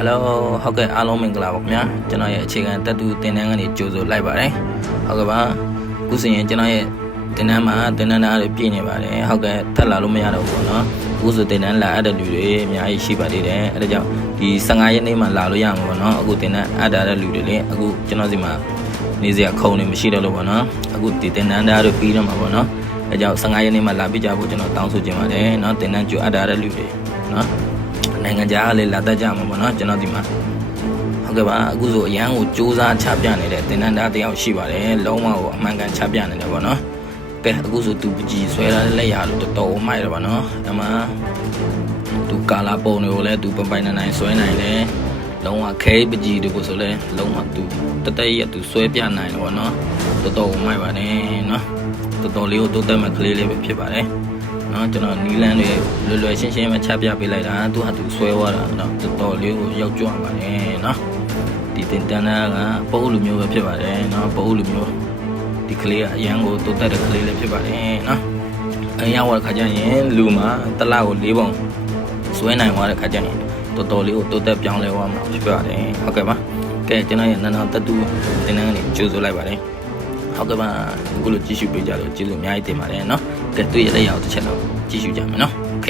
Hello ဟုတ်ကဲ့အားလုံးမင်္ဂလာပါခင်ဗျာကျွန်တော်ရဲ့အခြေခံတက်တူတင်တန်းကနေကြိုဆိုလိုက်ပါတယ်ဟုတ်ကဲ့ပါအခုဆိုရင်ကျွန်တော်ရဲ့တင်တန်းမှာတင်တန်းသားတွေပြည့်နေပါတယ်ဟုတ်ကဲ့ထပ်လာလို့မရတော့ဘူးเนาะအခုဆိုတင်တန်းလာအပ်တဲ့လူတွေအများကြီးရှိပါသေးတယ်အဲဒါကြောင့်ဒီ15ရက်နေ့မှလာလို့ရမှာပေါ့เนาะအခုတင်တန်းအပ်တာတဲ့လူတွေလေအခုကျွန်တော်စီမှာနေစရာခုံနေမရှိတော့လို့ပေါ့เนาะအခုဒီတင်တန်းသားတွေပြီးတော့မှာပေါ့เนาะအဲကြောင့်15ရက်နေ့မှလာပြကြဖို့ကျွန်တော်တောင်းဆိုချင်ပါတယ်เนาะတင်တန်းကြိုအပ်တာတဲ့လူတွေเนาะနိုင်ငံခြားကလည်းလာတတ်ကြမှာပေါ့နော်ကျွန်တော်ဒီမှာဟုတ်ကဲ့ပါအခုဆိုအရန်ကိုစူးစမ်းချပြနေတဲ့တင်တန်းသားတယောက်ရှိပါတယ်လုံးဝကိုအမှန်ကန်ချပြနေတယ်ပေါ့နော်ကဲအခုဆိုသူပကြီးဆွဲလာတဲ့လက်ရလို့တော်တော်မိုက်တယ်ပေါ့နော်အမှသူကာလာပုံတွေကိုလည်းသူပိုင်နိုင်ဆွဲနိုင်တယ်လုံးဝခဲပကြီးတွေကိုဆိုလဲလုံးဝသူတတရသူဆွဲပြနိုင်တယ်ပေါ့နော်တော်တော်မိုက်ပါတယ်နော်တော်တော်လေးကိုတိုးတက်မဲ့ကလေးလေးပဲဖြစ်ပါတယ်နော်ကျွန်တော်နီလန်းတွေလွယ်ရှင်းရှင်းပဲချပြပေးလိုက်တာသူဟာသူဆွဲသွားတာနော်တော်တော်လေးကိုရောက်ကြွပါတယ်နော်ဒီတင်တန်းသားကပုတ်လူမျိုးပဲဖြစ်ပါတယ်နော်ပုတ်လူမျိုးဒီကလေးကအရန်ကိုတိုးတက်တဲ့ကလေးလေးဖြစ်ပါတယ်နော်အရင်ရောက်တဲ့ခါကျရင်လူမှာတလားကို၄ပုံဆွဲနိုင်သွားတဲ့ခါကျရင်တော်တော်လေးကိုတိုးတက်ပြောင်းလဲသွားမှာဖြစ်ပါတယ်ဟုတ်ကဲ့ပါကဲကျွန်တော်ရဲ့နန်းတော်တတူတင်တန်းကနေကြိုးဆိုလိုက်ပါတယ်ဟုတ်ကဲ့ပါအခုလိုကြည့်ရှုပေးကြလို့ကျေးဇူးအများကြီးတင်ပါတယ်နော်ကဲတွေ့ရတဲ့ရောက်တစ်ချက်တော့ကြည့်ရှုကြမယ်နော်โอเค